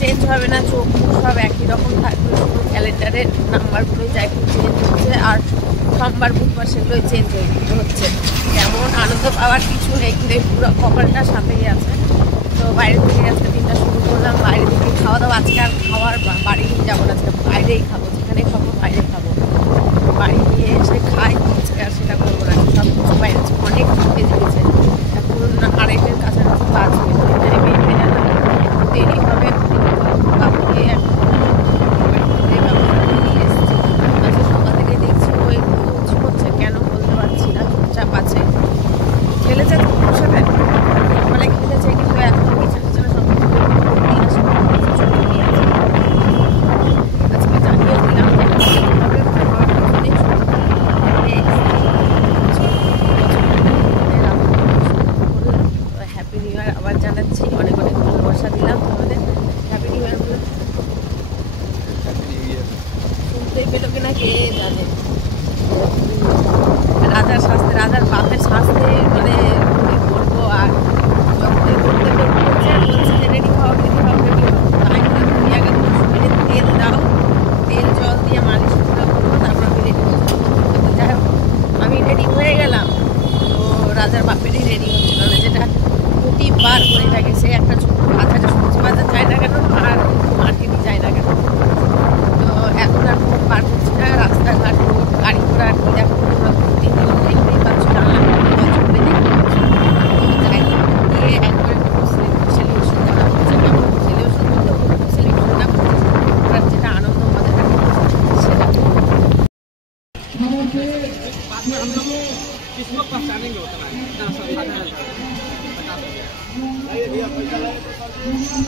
Change হবে না, চোখ মুখ সব একই রকম থাকবে, শুধু ক্যালেন্ডারের নাম্বারগুলো যা একটু চেঞ্জ হচ্ছে, আর সোমবার বুধবার সেগুলোই চেঞ্জ হচ্ছে। তেমন আনন্দ পাওয়ার কিছু নেই, কিন্তু পুরো কপালটা সাথেই আছে। তো বাইরে থেকে আজকে দিনটা শুরু করলাম, বাইরে থেকে খাওয়া দাওয়া। আজকে আর খাওয়ার বাড়ি নিয়ে যাবো না, আজকে বাইরেই খাবো, যেখানে খাবো বাইরে খাবো। বাড়ি নিয়ে এসে খাই আজকে, আর সেটা করবো না, সব কিছু বাইরে অনেক বেজে গেছে। এখন 2:30-এর কাছাকাছি বাজবে, বেরিয়ে গেলাম, দেরি হবে। বাবুকে নিয়ে এসেছি, আজকে সকাল থেকে দেখছি ও একটু হচ্ছে, কেন বলতে পারছি না, চুপচাপ আছে। খেলেছে ওর সাথে, মানে খেলেছে, কিন্তু এখন বিছানা সব নিয়ে আসে। আজকে জানিয়ে দিলাম হ্যাপি নিউ ইয়ার আবার জানাচ্ছি, অনেক অনেক ভালোবাসা দিলাম তোমাদের। হ্যাপি নিউ ইয়ার বলে শুনতেই পেলো কিনা কে জানে। রাজার শাস্তে, রাজার বাপের শাস্তে, মানে বলবো। আর যখনই ঘুরতে বলছে যে রেডি হও রেডি হও রেডি হও, তাই বলে তুমি আগে তেল দাও, তেল জল দিয়ে মালিশ করে করবো, তারপর আমি রেডি হচ্ছি। যাই হোক আমি রেডি হয়ে গেলাম, তো রাজার বাপেরই রেডি হচ্ছিল না, যেটা প্রতিবার করে থাকে। সে একটা ছোট বাজারে সবজি বাজার যায় না কেন, আর মার্কেটই যায় না কেন। তো এখন আর পার করছি না, রাস্তাঘাট গাড়ি ঘোড়া আর কি দেখো, দেখতেই পাচ্ছ, জানলা করে দেখতে পাচ্ছ। যাই গিয়ে একবার সেলিব্রেশন করা হচ্ছে, সেলিব্রেশন করতে সেলিব্রেশন না করার যেটা আনন্দ মজাটা সেটা।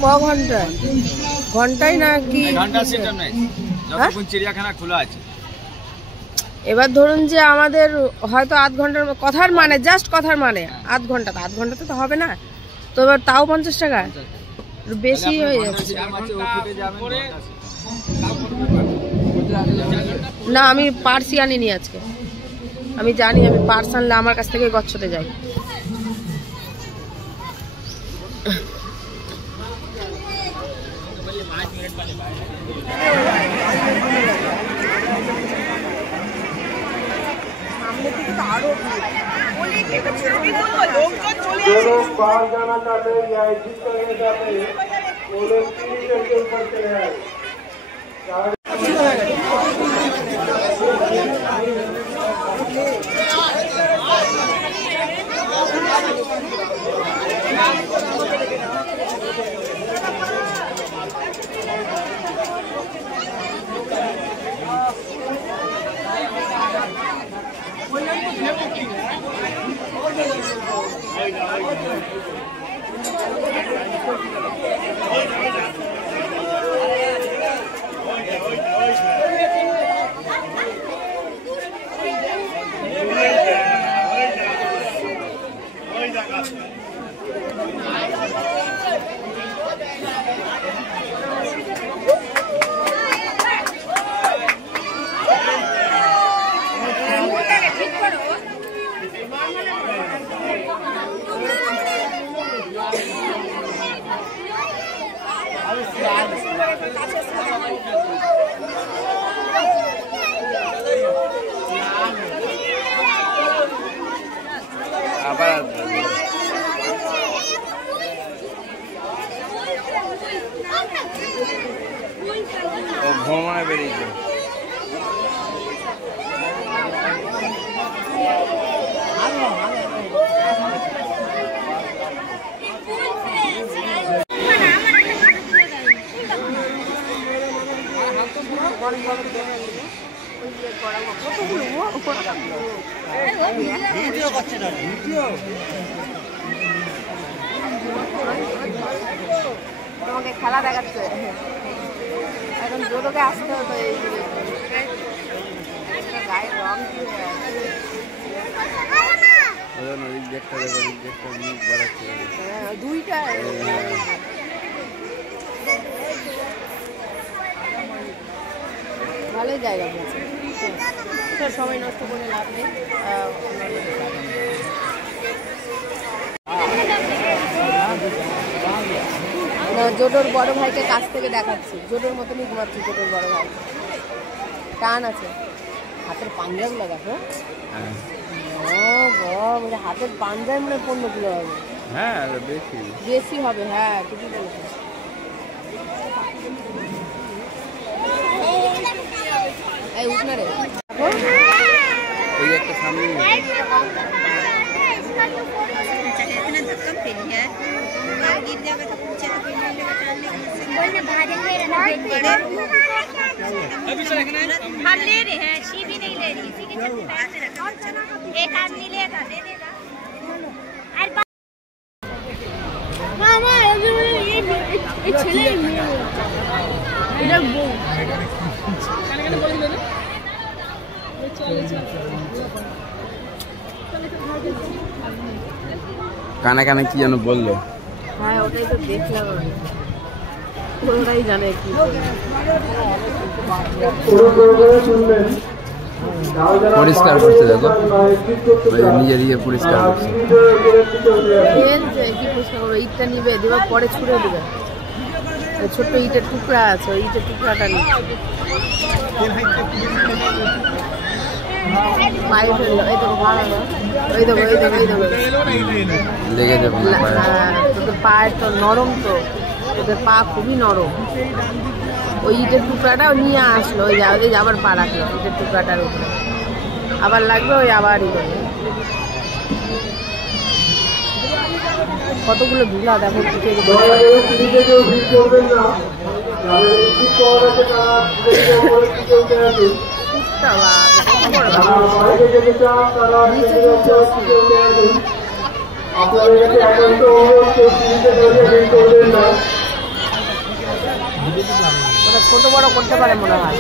ক ঘন্টায়? ঘন্টায় না কি চিড়িয়াখানা খোলা আছে? এবার ধরুন যে আমাদের হয়তো আধ ঘন্টার কথার মানে, জাস্ট কথার মানে আধ ঘন্টাতে তো হবে না। তো এবার তাও 50 টাকা বেশি হয়ে যাচ্ছে। না আমি পার্সই আনিনি আজকে, আমি জানি আমি পার্স আনলে আমার কাছ থেকে গচ্ছতে যাই। जो लोग बाहर जाना चाहते हैं या एग्जिट करना चाहते हैं वो लोग 3 के ऊपर चले आए। ভ্রমণে বেরিয়েছে। তোমাকে খেলা দেখাচ্ছে, এখন দুটোকে আসতে হতো। এই গায়ের রং দুইটা ভালোই জায়গা আছে, সময় নষ্ট করে লাভ নেই। না, জোটোর বড় ভাইকে কাছ থেকে দেখাচ্ছি, জোটোর মতনই ঘুমাচ্ছি। জোটোর বড় ভাই টান আছে, হাতের পাঞ্জাগুলো দেখো। মানে হাতের পাঞ্জায় মানে 15 কিলো হবে। হ্যাঁ বেশি হবে। হ্যাঁ ঠিকই বলেছো। এই উঠ না রে। ওই একটা সামনে हम ले रहे हैं, शी भी नहीं ले रही, इसी के एक आदमी लेगा, दे देगा। मामा ये छले इधर वो কানে বলে দিল কানে কানে কি যেন বললো। হ্যাঁ ওটাই তো দেখলাম আমি, ওরাই জানে কি পরিষ্কার করছে দেখো, নিজের ইয়ে পরিষ্কার করছে। কি পরিষ্কার করবো? ইটটা নিবে, দেওয়ার পরে ছুড়ে দেবে। ছোট্ট ইটের টুকরা আছে, ওই ইটের টুকরাটা নিবে। পায়ে ফেললো, এই দেখো ভালো, ওই দেখো এই দেখো এই দেখো লেগে যাবে না পায়ে। তোদের পায়ের তো নরম, তো তোদের পা খুবই নরম। ওই ইটের টুকরাটা নিয়ে আসলো, ওই আবার পা রাখলো ইটের টুকরাটার উপরে, আবার লাগবে, ওই আবার ই করবে। কতগুলো ধুলা দেখো ছোট বড় করতে পারে মনে হয়।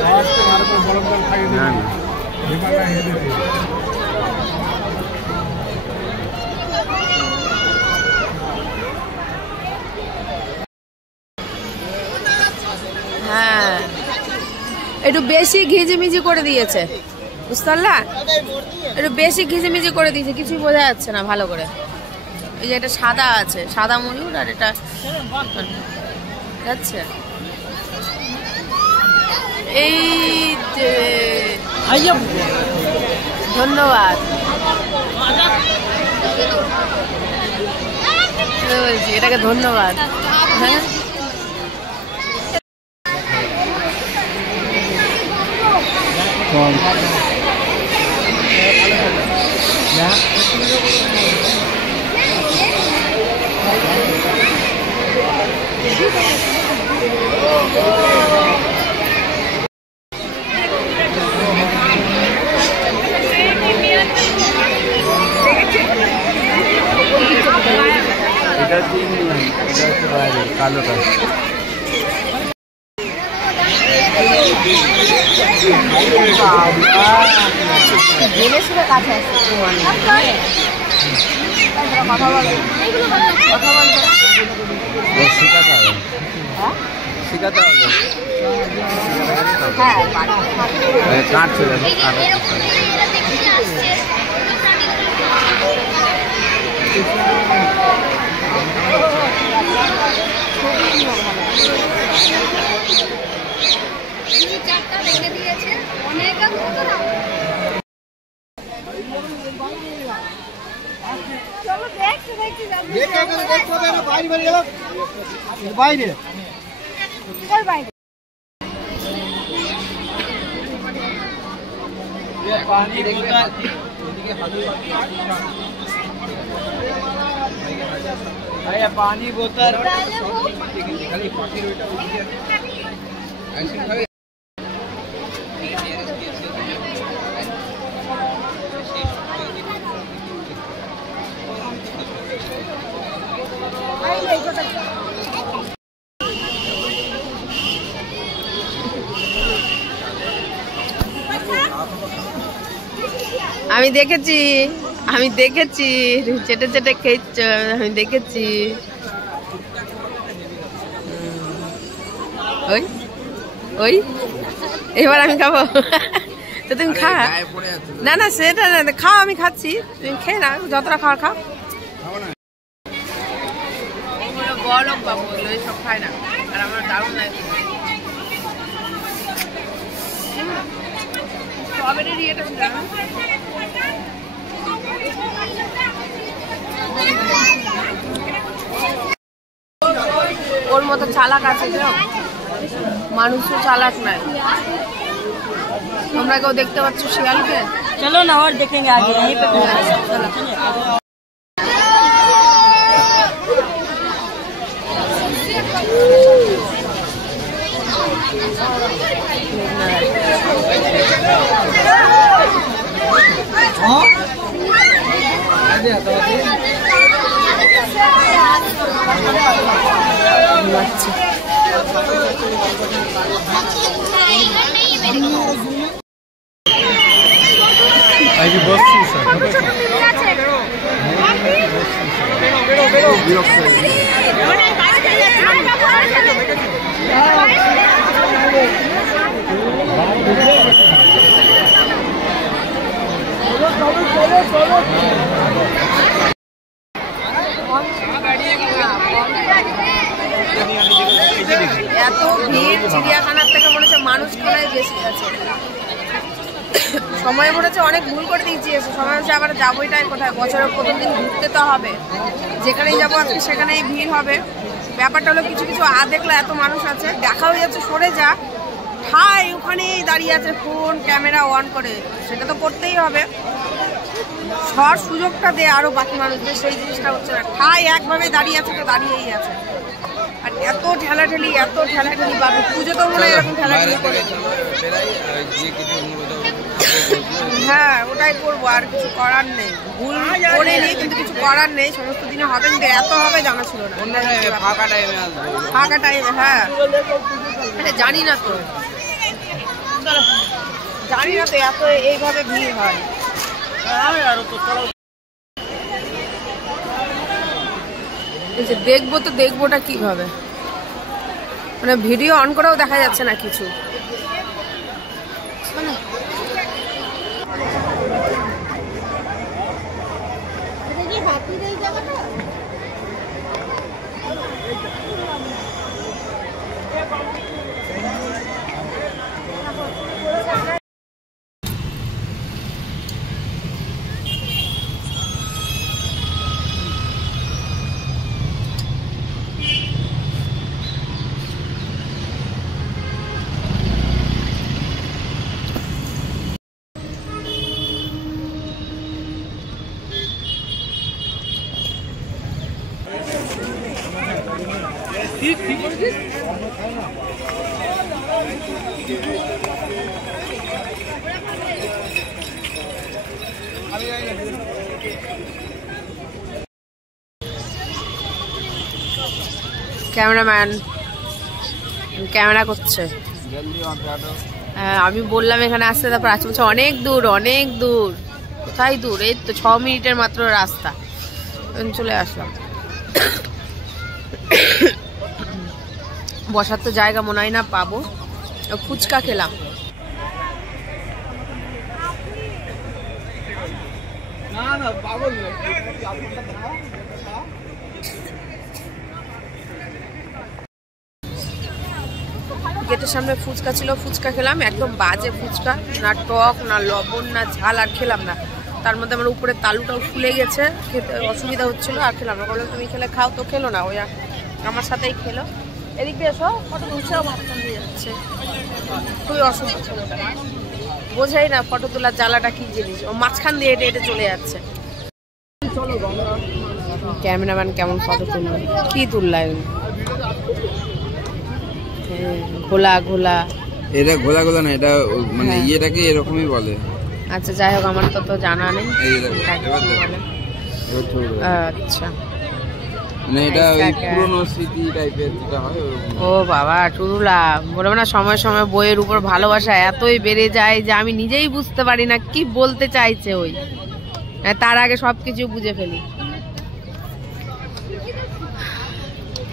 হ্যাঁ একটু বেশি ঘিজিমিজি করে দিয়েছে, বুঝতে পারলা? একটু বেশি ঘিজিমিজি করে দিয়েছে, কিছুই বোঝা যাচ্ছে না ভালো করে। এই যে এটা সাদা আছে, সাদা ময়ূর, আর এটা যাচ্ছে এই যে। ধন্যবাদ বলছি, এটাকে ধন্যবাদ। হ্যাঁ কালোটা জেনে শুনে কাছে আসছে, কথা বলবে, কথা বলবে, শিখাতে হবে, শিখাতে হবে। হ্যাঁ কাটছে দেখো, চারটা রেখে দিয়েছে অনেক বাইরে पानी बोतल আমি দেখেছি, আমি দেখেছি, চেটে চেটে খেয়েছ, আমি দেখেছি। ওই ওই এবার আমি খাবো, তো তুমি খা। না না সেটা খাও, আমি খাচ্ছি, তুমি খেয়ে না, যতটা খাওয়ার খাও। বড়লোক বাবু, ওগুলো এইসব খায় না। আর আমার দারুণ লাগে স্ট্রবেরির ইয়েটা ছিল না? ওর মতো চালাক আছে যে, মানুষও চালাক নাই। তোমরা কেউ দেখতে পাচ্ছ শিয়ালকে? चलो ना और देखेंगे आगे, यहीं पे चलो। আগে বসছি স্যার এত ভিড়, চিড়িয়াখানার থেকে মনে হচ্ছে মানুষ কোনায় বেশি আছে। সময় মনে হচ্ছে অনেক ভুল করে দিয়েছি, সময় হচ্ছে আবার যাবোইটাই কোথায়, বছরের প্রথম দিন ঘুরতে তো হবে, যেখানেই যাবো আজকে সেখানেই ভিড় হবে। ব্যাপারটা হলো কিছু কিছু দেখলে এত মানুষ আছে, দেখা হয়ে যাচ্ছে সরে যা, ঠাই ওখানেই দাঁড়িয়ে আছে ফোন ক্যামেরা অন করে, সেটা তো করতেই হবে। সর সুযোগটা দে আরো বাকি মানুষদের, সেই জিনিসটা হচ্ছে না, ঠাই একভাবে দাঁড়িয়ে আছে তো দাঁড়িয়েই আছে। আর এত ঠেলাঠেলি বাবু, পুজো তো মনে হয় এরকম ঠেলাঠেলি করে। হ্যাঁ ওটাই করবো, আর কিছু করার নেই, ভুল করে নিয়ে কিন্তু কিছু করার নেই, সমস্ত দিনে হবে কিন্তু এত হবে জানা ছিল না। ফাঁকা টাইমে, হ্যাঁ জানি না তো এত এইভাবে ভিড় হয়। দেখবো তো দেখবোটা কিভাবে, মানে ভিডিও অন করেও দেখা যাচ্ছে না কিছু। ক্যামেরাম্যান ক্যামেরা করছে, আমি বললাম এখানে আসতে, তারপর আসতে বলছে অনেক দূর অনেক দূর। কোথায় দূর, এই তো 6 মিনিটের মাত্র রাস্তা, চলে আসলাম। বসার তো জায়গা মনে হয় না পাবো, ফুচকা খেলাম। গেটের সামনে ফুচকা ছিল, ফুচকা খেলাম, একদম বাজে ফুচকা, না টক না লবণ না ঝাল, আর খেলাম না। তার মধ্যে আমার উপরে তালুটাও ফুলে গেছে, খেতে অসুবিধা হচ্ছিল, আর খেলাম না। বললাম তুমি খেলে খাও, তো খেলো না, ওই আমার সাথেই খেলো। এদিক দিয়ে এসো, ফটো তুলছেও ভাবতাম দিয়ে যাচ্ছে, খুবই অসুবিধা ছেলেটা, বোঝাই না ফটো তোলার জ্বালাটা কি জিনিস, ও মাঝখান দিয়ে হেঁটে হেঁটে চলে যাচ্ছে। ক্যামেরাম্যান কেমন ফটো তুললো, কি তুললাম, ঘোলা ঘোলা, এটা ঘোলা ঘোলা না, এটা মানে ইয়েটাকে এরকমই বলে। আচ্ছা যাই হোক, আমার তো জানা নেই। আচ্ছা মানে এটা ওই পুরনো স্মৃতি টাইপের যেটা হয়। ও বাবা টুরুলা, বলবো না সময় সময় বইয়ের উপর ভালোবাসা এতই বেড়ে যায় যে আমি নিজেই বুঝতে পারি না কি বলতে চাইছে, ওই তার আগে সবকিছু বুঝে ফেলি।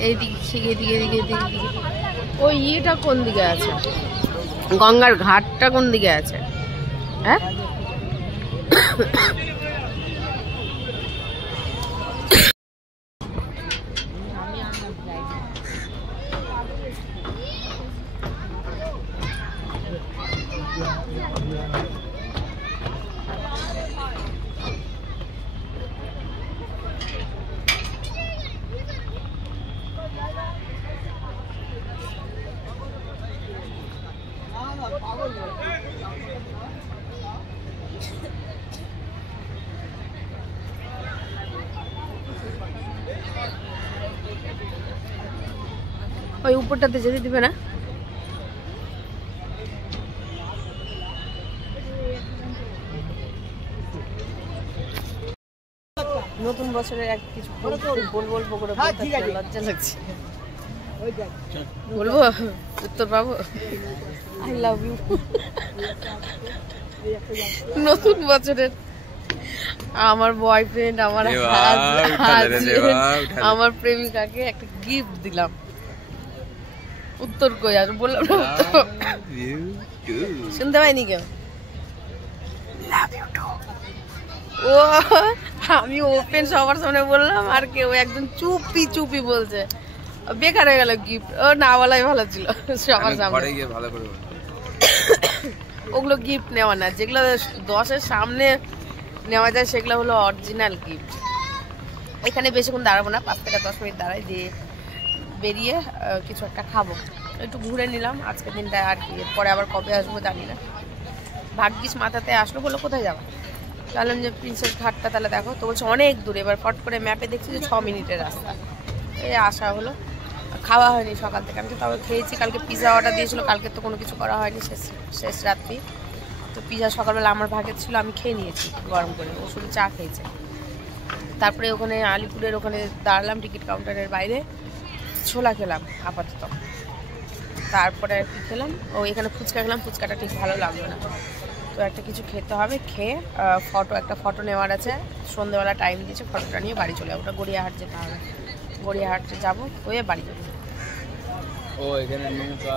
এইদিকে ওই ইয়েটা কোন দিকে আছে, গঙ্গার ঘাটটা কোন দিকে আছে? হ্যাঁ ওই উপরটাতে যেতে দিবে না। নতুন বছরের এক কিছু বলবো করে লজ্জা লাগছে। বলবো উত্তর পাবো। I love you. নতুন বছরের আমার বয়ফ্রেন্ড, আমার আমার প্রেমিকাকে একটা গিফট দিলাম। উত্তর কই আর বললাম না, শুনতে পাইনি কেউ? ও আমি ওপেন সবার সামনে বললাম, আর কেউ একদম চুপি চুপি বলছে। বেকার হয়ে গেল গিফট। ও না বলাই ভালো ছিল সবার সামনে। ওগুলো গিফট নেওয়া না, যেগুলো 10-এর সামনে নেওয়া যায় সেগুলো হলো অরিজিনাল গিফট। এখানে বেশিক্ষণ দাঁড়াবো না, 5 থেকে 10 মিনিট দাঁড়াই, দিয়ে বেরিয়ে কিছু একটা খাবো। একটু ঘুরে নিলাম আজকের দিনটা আর কি। এরপরে আবার কবে আসবো জানি না। ভাগ্যিস মাথাতে আসলো, বললো কোথায় যাবো? বললাম যে প্রিন্সেস ঘাটটা তাহলে দেখো। তো বলছে অনেক দূরে। এবার ফট করে ম্যাপে দেখছি যে 6 মিনিটের রাস্তা। এই আসা হলো। খাওয়া হয়নি সকাল থেকে, আমি তবে খেয়েছি। কালকে পিৎজা অর্ডার দিয়েছিল, কালকে তো কোনো কিছু করা হয়নি, শেষ রাত্রি। তো পিৎজা সকালবেলা আমার ভাগের ছিল, আমি খেয়ে নিয়েছি গরম করে। ও শুধু চা খেয়েছে। তারপরে ওখানে আলিপুরের ওখানে দাঁড়ালাম টিকিট কাউন্টারের বাইরে, ছোলা খেলাম আপাতত। তারপরে আর কি খেলাম, ও এখানে ফুচকা খেলাম। ফুচকাটা ঠিক ভালো লাগলো না, তো একটা কিছু খেতে হবে। খেয়ে একটা ফটো নেওয়ার আছে, সন্ধ্যেবেলা টাইম দিয়েছে, ফটোটা নিয়ে বাড়ি চলে যাবো। ওটা গড়িয়াহাট যেতে হবে, গড়িয়াহাটে যাবো, হয়ে বাড়ি যাবো। ও এখানে নৌকা